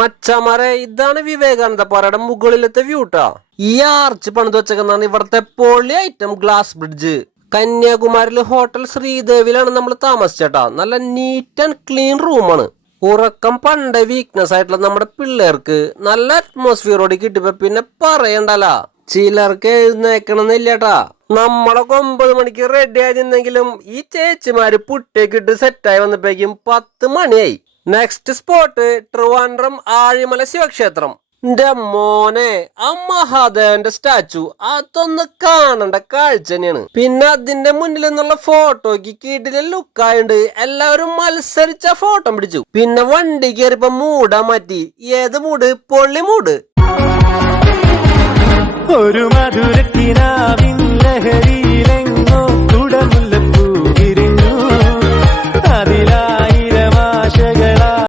മച്ചാമാരെ, ഇതാണ് വിവേകാനന്ദ പാറയുടെ മുകളിലത്തെ വ്യൂട്ടാ. ഈ ആർച്ച് പണിത് വെച്ചേക്കുന്നതാണ് ഇവിടത്തെ പൊളി ഐറ്റം ഗ്ലാസ് ബ്രിഡ്ജ്. കന്യാകുമാരിയിലെ ഹോട്ടൽ ശ്രീദേവിയിലാണ് നമ്മൾ താമസിച്ചേട്ടാ. നല്ല നീറ്റ് ആൻഡ് ക്ലീൻ റൂമാണ്. ഉറക്കം പണ്ടേ വീക്ക്നെസ് ആയിട്ടുള്ള നമ്മുടെ പിള്ളേർക്ക് നല്ല അറ്റ്മോസ്ഫിയറോട് കിട്ടിയപ്പോ പിന്നെ പറയണ്ടല്ല. ചിലർക്ക് എഴുന്നേക്കണമെന്നില്ലട്ടാ. നമ്മളൊക്കെ 9 മണിക്ക് റെഡി ആയിരുന്നെങ്കിലും ഈ ചേച്ചിമാര് പുട്ടേക്കിട്ട് സെറ്റായി വന്നപ്പോഴേക്കും 10 മണിയായി. നെക്സ്റ്റ് സ്പോട്ട് ട്രിവാൻഡ്രം ആഴിമല ശിവക്ഷേത്രം. എന്റെ മോനെ, ആ മഹാദേവന്റെ സ്റ്റാച്ചു അതൊന്ന് കാണേണ്ട കാഴ്ച തന്നെയാണ്. പിന്നെ അതിന്റെ മുന്നിൽ നിന്നുള്ള ഫോട്ടോയ്ക്ക് കിടിലൻ ലുക്കായുണ്ട്. എല്ലാവരും മത്സരിച്ച ഫോട്ടോ പിടിച്ചു. പിന്നെ വണ്ടി കയറിയപ്പോ മൂടാൻ മാറ്റി. ഏത് മൂട്? പൊള്ളി മൂട്. ഒരു മധുരക്കിനാവിൻ ലഹരി